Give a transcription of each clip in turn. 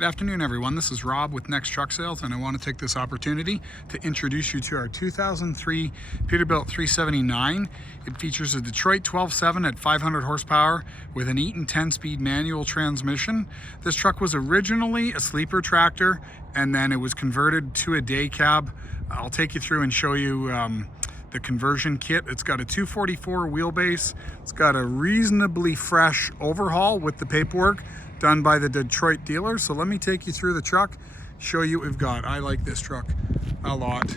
Good afternoon, everyone. This is Rob with Next Truck Sales, and I want to take this opportunity to introduce you to our 2003 Peterbilt 379. It features a Detroit 12.7 at 500 horsepower with an Eaton 10-speed manual transmission. This truck was originally a sleeper tractor, and then it was converted to a day cab. I'll take you through and show you the conversion kit. It's got a 244 wheelbase. It's got a reasonably fresh overhaul with the paperwork done by the Detroit dealer. So let me take you through the truck, show you what we've got. I like this truck a lot.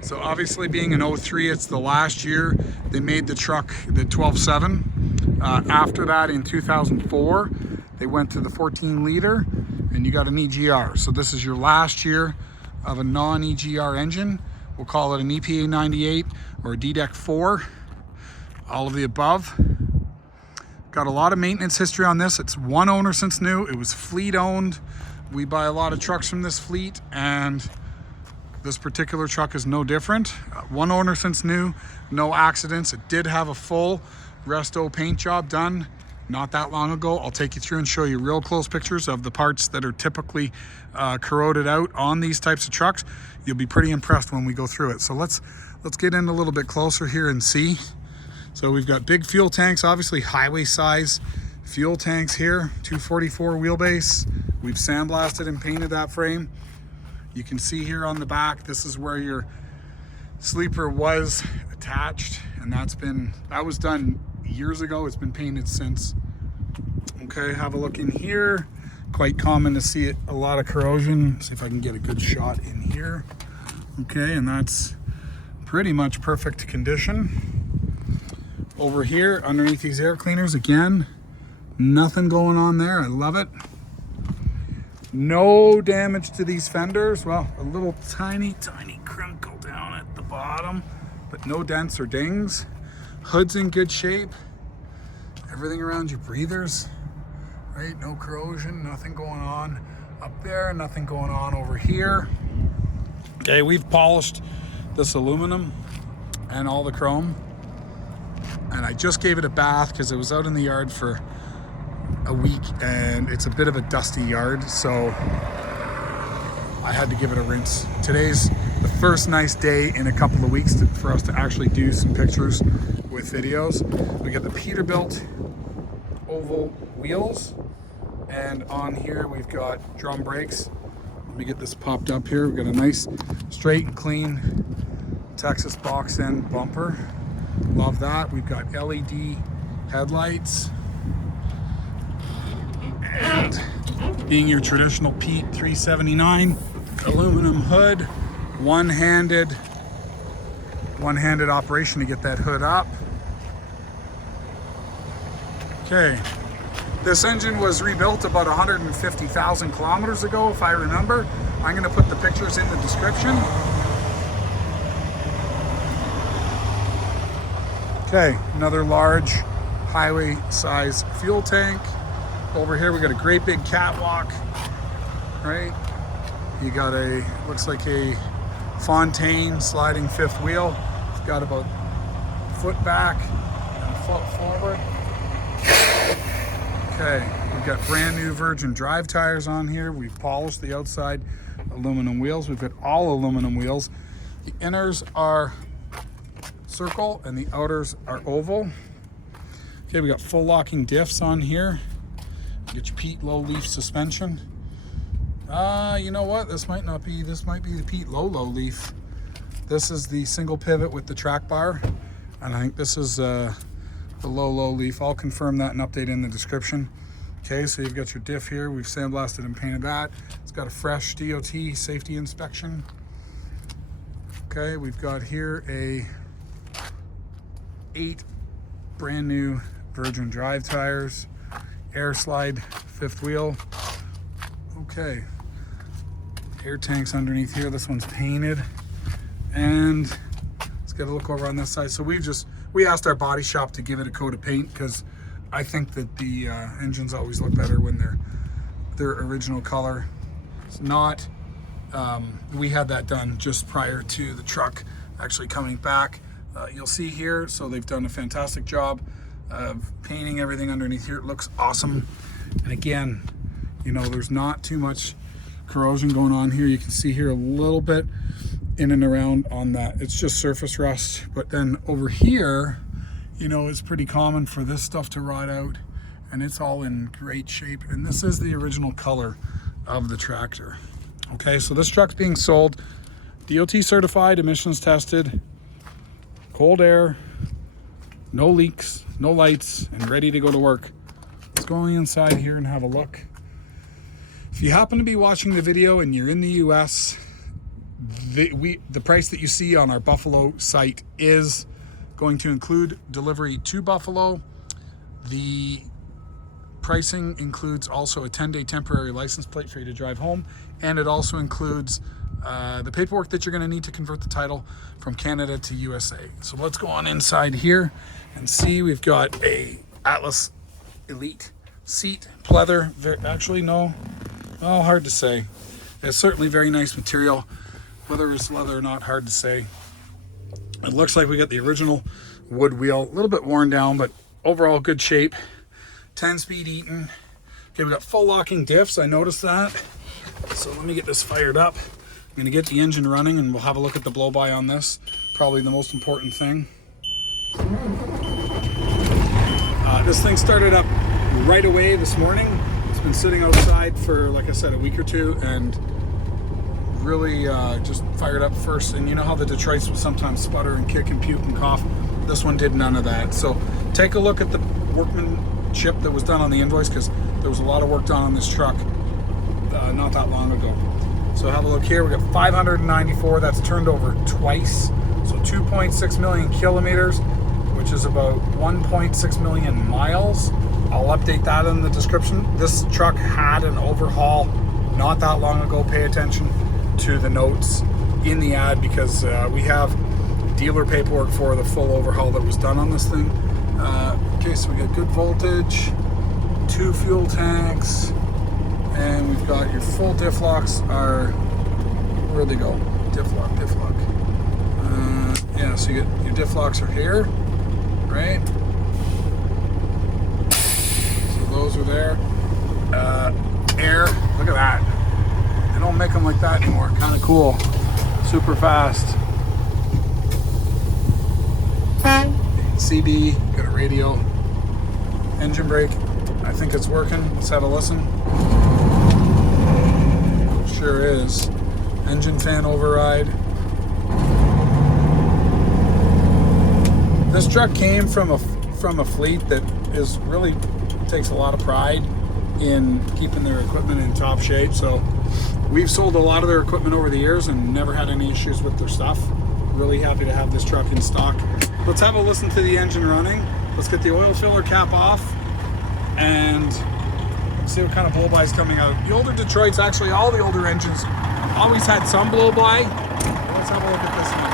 So obviously, being an 03, it's the last year they made the truck, the 12.7. After that, in 2004, they went to the 14 liter and you got an EGR. So this is your last year of a non-EGR engine. We'll call it an EPA 98 or a DDEC 4, all of the above. Got a lot of maintenance history on this. It's one owner since new. It was fleet owned. We buy a lot of trucks from this fleet, and this particular truck is no different. One owner since new, no accidents. It did have a full resto paint job done not that long ago. I'll take you through and show you real close pictures of the parts that are typically corroded out on these types of trucks. You'll be pretty impressed when we go through it. So let's get in a little bit closer here and see. So we've got big fuel tanks, obviously highway size fuel tanks here, 244 wheelbase. We've sandblasted and painted that frame. You can see here on the back, this is where your sleeper was attached, and that was done years ago. It's been painted since. Okay, have a look in here. Quite common to see it, a lot of corrosion. See if I can get a good shot in here. Okay, and that's pretty much perfect condition. Over here, underneath these air cleaners, again, nothing going on there. I love it. No damage to these fenders. Well, a little tiny crinkle down at the bottom, but no dents or dings. Hood's in good shape. Everything around your breathers, right? No corrosion, nothing going on up there, nothing going on over here. Okay, we've polished this aluminum and all the chrome. And I just gave it a bath because it was out in the yard for a week and it's a bit of a dusty yard, so I had to give it a rinse. Today's the first nice day in a couple of weeks for us to actually do some pictures with videos. We got the Peterbilt oval wheels, and on here we've got drum brakes. Let me get this popped up here. We've got a nice straight and clean Texas box end bumper. Love that. We've got LED headlights, and being your traditional Pete 379 aluminum hood, one-handed operation to get that hood up. Okay, this engine was rebuilt about 150,000 kilometers ago, if I remember. I'm going to put the pictures in the description. Okay, another large highway size fuel tank. Over here we got a great big catwalk, right? You got looks like a Fontaine sliding fifth wheel. It's got about a foot back and a foot forward. Okay, we've got brand new Virgin drive tires on here. We've polished the outside aluminum wheels. We've got all aluminum wheels. The inners are circle and the outers are oval. Okay, we got full locking diffs on here. Get your Pete low leaf suspension. You know what? This might be the Pete low leaf. This is the single pivot with the track bar, and I think this is the low leaf. I'll confirm that and update in the description. Okay, so you've got your diff here. We've sandblasted and painted that. It's got a fresh DOT safety inspection. Okay, we've got here a 8 brand new Virgin drive tires, air slide fifth wheel. Okay, air tanks underneath here. This one's painted, and let's get a look over on this side. So we asked our body shop to give it a coat of paint because I think that the engines always look better when they're their original color. It's not. We had that done just prior to the truck actually coming back. You'll see here, so they've done a fantastic job of painting everything underneath here. It looks awesome. And again, You know, there's not too much corrosion going on here. You can see here a little bit in and around on that. It's just surface rust. But then over here, you know, it's pretty common for this stuff to rot out, and it's all in great shape. And this is the original color of the tractor. Okay, so this truck's being sold, DOT certified, emissions tested, cold air, no leaks, no lights, and ready to go to work. Let's go inside here and have a look. If you happen to be watching the video and you're in the US, the price that you see on our Buffalo site is going to include delivery to Buffalo. The pricing includes also a 10-day temporary license plate for you to drive home, and it also includes the paperwork that you're going to need to convert the title from Canada to USA. So let's go on inside here and see. We've got a Atlas Elite seat, pleather. Actually, no, oh, hard to say. It's certainly very nice material. Whether it's leather or not, hard to say. It looks like we got the original wood wheel, a little bit worn down, but overall good shape. 10-speed Eaton. Okay, we got full locking diffs. I noticed that. So let me get this fired up. I'm going to get the engine running, and we'll have a look at the blow-by on this. Probably the most important thing. This thing started up right away this morning. It's been sitting outside for, like I said, a week or two, and really just fired up first. And you know how the Detroits will sometimes sputter and kick and puke and cough? This one did none of that. So take a look at the workmanship that was done on the invoice, because there was a lot of work done on this truck not that long ago. So have a look here. We got 594. That's turned over twice. So 2.6 million kilometers, which is about 1.6 million miles. I'll update that in the description. This truck had an overhaul not that long ago. Pay attention to the notes in the ad, because we have dealer paperwork for the full overhaul that was done on this thing. Okay, so we got good voltage, 2 fuel tanks, and we've got your full diff locks are, where'd they go? Diff lock. Yeah, so you get your diff locks are here, right? So those are there. Air, look at that. They don't make them like that anymore. Kind of cool. Super fast. CD, got a radio. Engine brake, I think it's working. Let's have a listen. Sure is. Engine fan override. This truck came from a fleet that is really takes a lot of pride in keeping their equipment in top shape. So we've sold a lot of their equipment over the years and never had any issues with their stuff. Really happy to have this truck in stock. Let's have a listen to the engine running. Let's get the oil filler cap off and see what kind of blow-by is coming out. The older Detroits, actually all the older engines, always had some blow-by. Let's have a look at this one.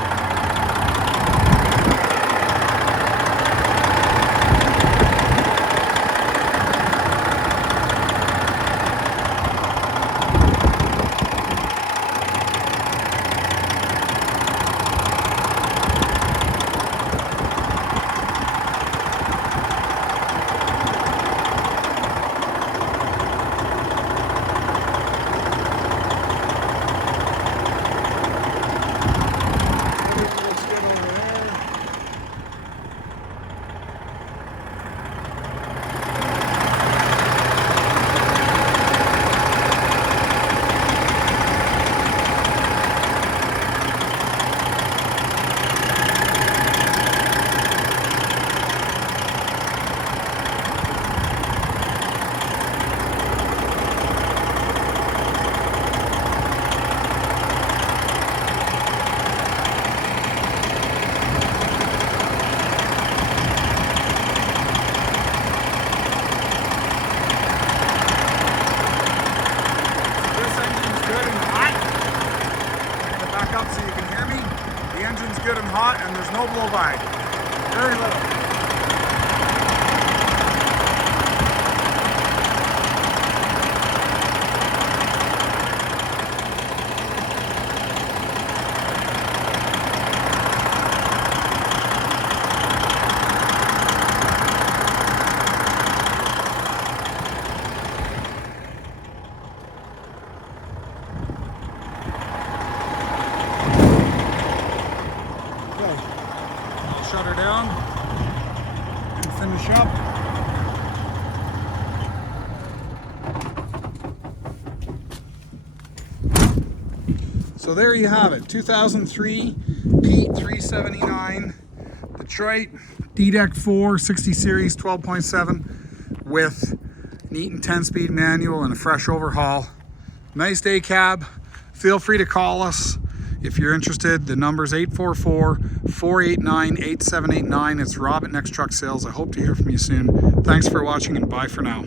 Good and hot, and there's no blow-by. Very little. in the shop. So there you have it, 2003 Pete 379 Detroit D-Deck 4 60 series 12.7 with an Eaton 10-speed manual and a fresh overhaul. Nice day cab. Feel free to call us if you're interested. The number's 844-489-8789. It's Rob at Next Truck Sales. I hope to hear from you soon. Thanks for watching and bye for now.